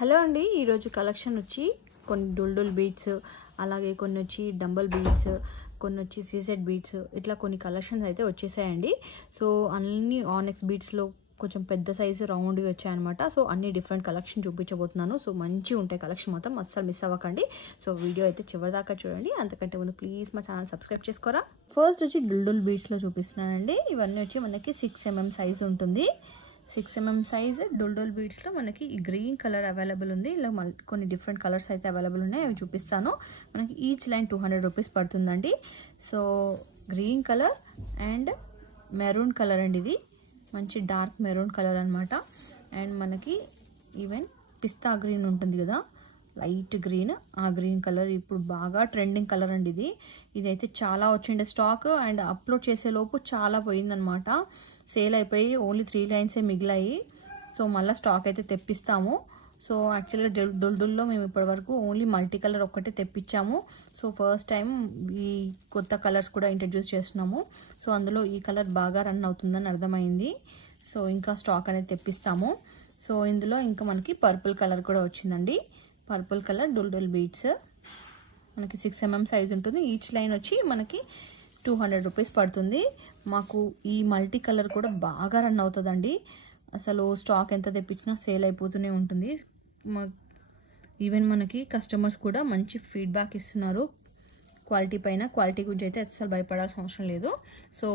Hello అండి, ఈరోజు collection వచ్చి కొన్ని డోల్డోల్ బీడ్స్, అలాగే కొన్ని వచ్చి డంబల్ బీడ్స్, కొన్ని వచ్చి సీసెట్ బీడ్స్, ఇట్లా కొన్ని కలెక్షన్స్ అయితే వచ్చేసాయండి. సో అన్ని ఆనెక్స్ బీడ్స్లో కొంచెం పెద్ద సైజు రౌండ్వి వచ్చాయన్నమాట. సో అన్ని డిఫరెంట్ కలెక్షన్ చూపించబోతున్నాను. సో మంచిగా ఉంటాయి కలెక్షన్, మొత్తం అస్సలు మిస్ అవ్వకండి. సో వీడియో అయితే చివరిదాకా చూడండి. అంతకంటే ముందు ప్లీజ్ మా ఛానల్ సబ్స్క్రైబ్ చేసుకోరా. ఫస్ట్ వచ్చి డోల్డోల్ బీడ్స్లో చూపిస్తున్నానండి. ఇవన్నీ వచ్చి మనకి 6 mm సైజ్ ఉంటుంది. 6 mm సైజ్ డోల్డోల్ బీడ్స్లో మనకి ఈ గ్రీన్ కలర్ అవైలబుల్ ఉంది. ఇలా కొన్ని డిఫరెంట్ కలర్స్ అయితే అవైలబుల్ ఉన్నాయి, అవి చూపిస్తాను. మనకి ఈచ్ లైన్ 200 రూపీస్ పడుతుందండి. So green colour and maroon colour అండి, ఇది మంచి డార్క్ మెరూన్ కలర్ అనమాట. అండ్ మనకి ఈవెన్ పిస్తా గ్రీన్ ఉంటుంది కదా, లైట్ గ్రీన్, ఆ గ్రీన్ కలర్ ఇప్పుడు బాగా ట్రెండింగ్ కలర్ అండి. ఇదైతే చాలా వచ్చిండే స్టాక్, అండ్ అప్లోడ్ చేసే లోపు చాలా పోయిందనమాట. సేల్ అయిపోయి ఓన్లీ 3 లైన్సే మిగిలాయి. సో మళ్ళీ స్టాక్ అయితే తెప్పిస్తాము. సో యాక్చువల్గా డొల్డొల్లో మేము ఇప్పటివరకు ఓన్లీ మల్టీ కలర్ ఒక్కటే తెప్పించాము. సో ఫస్ట్ టైం ఈ కొత్త కలర్స్ కూడా ఇంట్రడ్యూస్ చేస్తున్నాము. సో అందులో ఈ కలర్ బాగా రన్ అవుతుందని అర్థమైంది. సో ఇంకా స్టాక్ అనేది తెప్పిస్తాము. సో ఇందులో ఇంకా మనకి పర్పుల్ కలర్ కూడా వచ్చిందండి. పర్పుల్ కలర్ డొల్డొల్ బీడ్స్ మనకి 6 mm సైజ్ ఉంటుంది. ఈచ్ లైన్ వచ్చి మనకి 200 రూపీస్ పడుతుంది. మాకు ఈ మల్టీ కలర్ కూడా బాగా రన్ అవుతుందండి. అసలు స్టాక్ ఎంత తెప్పించినా సేల్ అయిపోతూనే ఉంటుంది. ఈవెన్ మనకి కస్టమర్స్ కూడా మంచి ఫీడ్బ్యాక్ ఇస్తున్నారు క్వాలిటీ పైన. క్వాలిటీ గురించి అయితే అసలు భయపడాల్సిన అవసరం లేదు. సో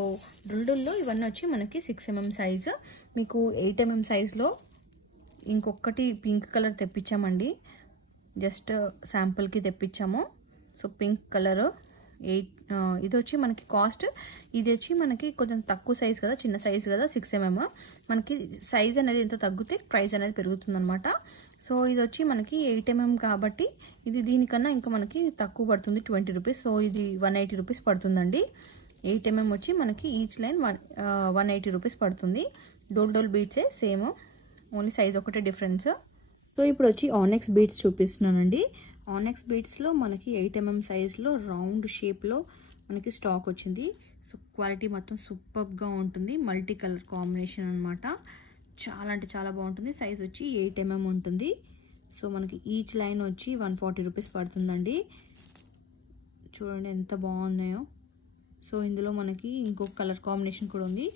డొల్డొల్లో ఇవన్నీ వచ్చి మనకి 6 mm సైజు. మీకు 8 mm సైజులో ఇంకొకటి పింక్ కలర్ తెప్పించామండి, జస్ట్ శాంపుల్కి తెప్పించాము. సో పింక్ కలర్ ఇది వచ్చి మనకి కాస్ట్, ఇది వచ్చి మనకి కొంచెం తక్కువ సైజ్ కదా, చిన్న సైజ్ కదా, 6 mm. మనకి సైజ్ అనేది ఎంత తగ్గితే ప్రైస్ అనేది పెరుగుతుంది అనమాట. సో ఇది వచ్చి మనకి 8 mm కాబట్టి ఇది దీనికన్నా ఇంకా మనకి తక్కువ పడుతుంది, 20 రూపీస్. సో ఇది 180 రూపీస్ పడుతుందండి. 8 mm వచ్చి మనకి ఈచ్ లైన్ 180 రూపీస్ పడుతుంది. డోల్డోల్ బీడ్సే సేమ్, ఓన్లీ సైజ్ ఒకటే డిఫరెన్స్. సో ఇప్పుడు వచ్చి ఆనెక్స్ బీడ్స్ చూపిస్తున్నానండి. ఆనెక్స్ బీడ్స్లో మనకి 8 mm సైజ్లో రౌండ్ షేప్లో మనకి స్టాక్ వచ్చింది. సో క్వాలిటీ మొత్తం సూపర్గా ఉంటుంది. మల్టీ కలర్ కాంబినేషన్ అనమాట. చాలా అంటే చాలా బాగుంటుంది. సైజ్ వచ్చి 8 mm ఉంటుంది. సో మనకి ఈచ్ లైన్ వచ్చి 140 రూపీస్ పడుతుందండి. చూడండి ఎంత బాగున్నాయో. సో ఇందులో మనకి ఇంకొక కలర్ కాంబినేషన్ కూడా ఉంది,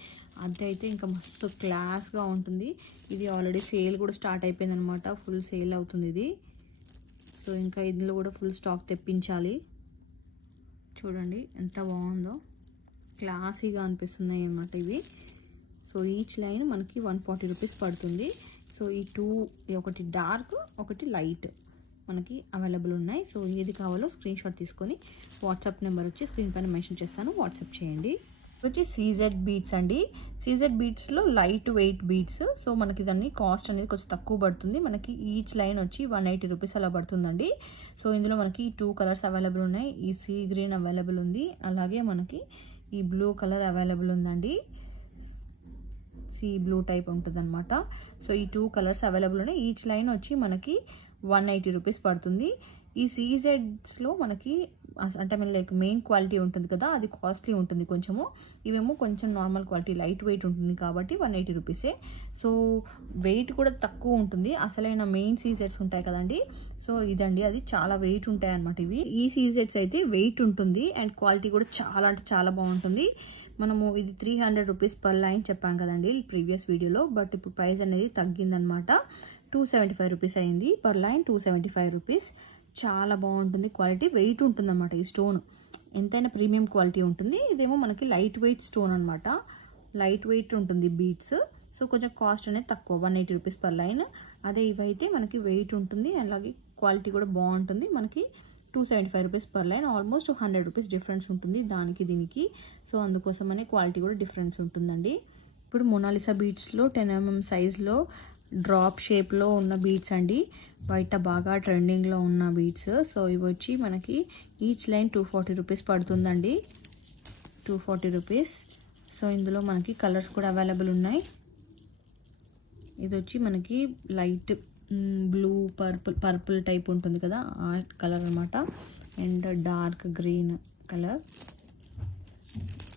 అదైతే ఇంకా మస్తు క్లాస్గా ఉంటుంది. ఇది ఆల్రెడీ సేల్ కూడా స్టార్ట్ అయిపోయింది అనమాట, ఫుల్ సేల్ అవుతుంది ఇది. సో ఇంకా ఇందులో కూడా ఫుల్ స్టాక్ తెప్పించాలి. చూడండి ఎంత బాగుందో, క్లాసీగా అనిపిస్తున్నాయి అన్నమాట ఇవి. సో ఈచ్ లైన్ మనకి 140 రూపీస్ పడుతుంది. సో ఈ ఒకటి డార్క్ ఒకటి లైట్ మనకి అవైలబుల్ ఉన్నాయి. సో ఏది కావాలో స్క్రీన్ షాట్ తీసుకొని వాట్సాప్ నెంబర్ వచ్చి స్క్రీన్ పైన మెన్షన్ చేస్తాను, వాట్సాప్ చేయండి. వచ్చి సీజెడ్ బీడ్స్ అండి. సీజెడ్ బీడ్స్లో లైట్ వెయిట్ బీడ్స్. సో మనకి దాన్ని కాస్ట్ అనేది కొంచెం తక్కువ పడుతుంది. మనకి ఈచ్ లైన్ వచ్చి 180 రూపీస్ అలా పడుతుందండి. సో ఇందులో మనకి 2 కలర్స్ అవైలబుల్ ఉన్నాయి. ఈ సీ గ్రీన్ అవైలబుల్ ఉంది, అలాగే మనకి ఈ బ్లూ కలర్ అవైలబుల్ ఉందండి. సీ బ్లూ టైప్ ఉంటుంది అనమాట. సో ఈ 2 కలర్స్ అవైలబుల్ ఉన్నాయి. ఈచ్ లైన్ వచ్చి మనకి 180 రూపీస్ పడుతుంది. ఈ సీజెడ్స్లో మనకి అంటే లైక్ మెయిన్ క్వాలిటీ ఉంటుంది కదా, అది కాస్ట్లీ ఉంటుంది కొంచెము. ఇవేమో కొంచెం నార్మల్ క్వాలిటీ లైట్ వెయిట్ ఉంటుంది కాబట్టి 180 రూపీసే. సో వెయిట్ కూడా తక్కువ ఉంటుంది. అసలైన మెయిన్ సీజెడ్స్ ఉంటాయి కదండి, సో ఇదండి, అది చాలా వెయిట్ ఉంటాయి అనమాట ఇవి. ఈ సీజెడ్స్ అయితే వెయిట్ ఉంటుంది అండ్ క్వాలిటీ కూడా చాలా అంటే చాలా బాగుంటుంది. మనము ఇది 300 రూపీస్ పర్ లైన్ చెప్పాం కదండి ప్రీవియస్ వీడియోలో, బట్ ఇప్పుడు ప్రైస్ అనేది తగ్గిందనమాట. 275 రూపీస్ అయింది పర్ లైన్, 275 రూపీస్. చాలా బాగుంటుంది క్వాలిటీ, వెయిట్ ఉంటుంది అనమాట. ఈ స్టోన్ ఎంతైనా ప్రీమియం క్వాలిటీ ఉంటుంది. ఇదేమో మనకి లైట్ వెయిట్ స్టోన్ అనమాట, లైట్ వెయిట్ ఉంటుంది బీడ్స్. సో కొంచెం కాస్ట్ అనేది తక్కువ, 180 రూపీస్ పర్ లైన్. అదే ఇవైతే మనకి వెయిట్ ఉంటుంది, అలాగే క్వాలిటీ కూడా బాగుంటుంది. మనకి 275 rupees per line, almost 100 rupees difference ఉంటుంది దానికి దీనికి. సో అందుకోసమనే క్వాలిటీ కూడా డిఫరెన్స్ ఉంటుందండి. ఇప్పుడు మొనాలిసా బీడ్స్లో 10 mm సైజ్లో డ్రాప్ షేప్లో ఉన్న బీడ్స్ అండి, బయట బాగా ట్రెండింగ్లో ఉన్న బీడ్స్. సో ఇవి వచ్చి మనకి ఈచ్ లైన్ 240 రూపీస్ పడుతుందండి, 240 రూపీస్. సో ఇందులో మనకి కలర్స్ కూడా అవైలబుల్ ఉన్నాయి. ఇది వచ్చి మనకి లైట్ బ్లూ పర్పుల్ టైప్ ఉంటుంది కదా, ఆ కలర్ అనమాట. And dark green colour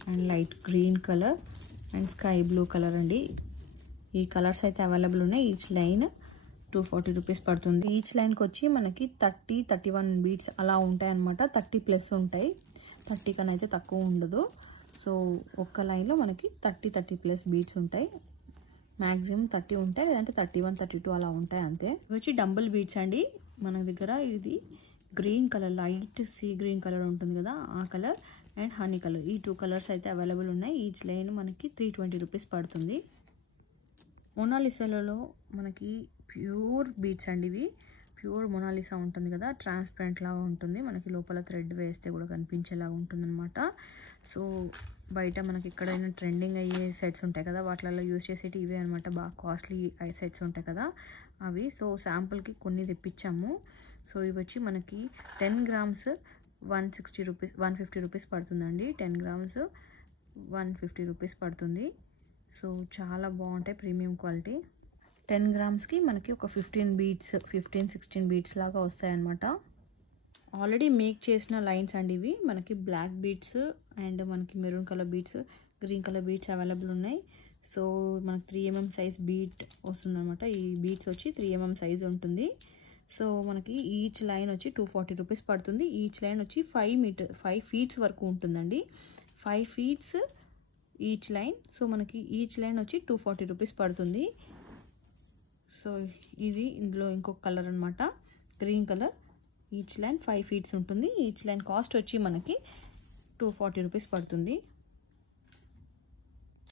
and light green colour and sky blue colour అండి. ఈ కలర్స్ అయితే అవైలబుల్ ఉన్నాయి. ఈచ్ లైన్ 240 రూపీస్ పడుతుంది. ఈచ్ లైన్కి వచ్చి మనకి 30-31 బీడ్స్ అలా ఉంటాయి అన్నమాట. 30+ ఉంటాయి, 30 కన్నా అయితే తక్కువ ఉండదు. సో ఒక్క లైన్లో మనకి 30+ బీడ్స్ ఉంటాయి. మ్యాక్సిమం 30 ఉంటాయి, లేదంటే 31-32 అలా ఉంటాయి అంతే. ఇవి వచ్చి డంబుల్ బీడ్స్ అండి. మన దగ్గర ఇది green colour, light sea green colour ఉంటుంది కదా, ఆ కలర్ అండ్ హనీ కలర్, ఈ 2 కలర్స్ అయితే అవైలబుల్ ఉన్నాయి. ఈచ్ లైన్ మనకి 320 రూపీస్ పడుతుంది. మొనాలిసాలో మనకి ప్యూర్ బీడ్స్ అండి. ఇవి ప్యూర్ మొనాలిసా ఉంటుంది కదా, ట్రాన్స్పరెంట్ లాగా ఉంటుంది. మనకి లోపల థ్రెడ్ వేస్తే కూడా కనిపించేలాగా ఉంటుంది అనమాట. సో బయట మనకి ఎక్కడైనా ట్రెండింగ్ అయ్యే సెట్స్ ఉంటాయి కదా, వాటిలలో యూజ్ చేసేటి ఇవే అనమాట. బాగా కాస్ట్లీ సెట్స్ ఉంటాయి కదా అవి. సో శాంపుల్కి కొన్ని తెప్పించాము. సో ఇవి వచ్చి మనకి 10 grams 160 రూపీస్, 150 రూపీస్ పడుతుందండి. 10 grams 150 రూపీస్ పడుతుంది. సో చాలా బాగుంటాయి, ప్రీమియం క్వాలిటీ. 10 గ్రామ్స్కి మనకి ఒక 15 బీడ్స్, 15-16 బీడ్స్ లాగా వస్తాయన్నమాట. ఆల్రెడీ మేక్ చేసిన లైన్స్ అండి ఇవి. మనకి బ్లాక్ బీడ్స్ అండ్ మనకి maroon colour beads, green colour beads available ఉన్నాయి. సో మనకి 3 mm సైజ్ బీట్ వస్తుందన్నమాట. ఈ బీడ్స్ వచ్చి 3 mm సైజ్ ఉంటుంది. సో మనకి ఈచ్ లైన్ వచ్చి 240 రూపీస్ పడుతుంది. ఈచ్ లైన్ వచ్చి 5 feet వరకు ఉంటుందండి. 5 feet ఈచ్ లైన్. సో మనకి ఈచ్ లైన్ వచ్చి 240 రూపీస్ పడుతుంది. సో ఇది ఇందులో ఇంకొక కలర్ అనమాట, green colour. Each line 5 feet ఉంటుంది. ఈచ్ లైన్ కాస్ట్ వచ్చి మనకి 240 రూపీస్ పడుతుంది.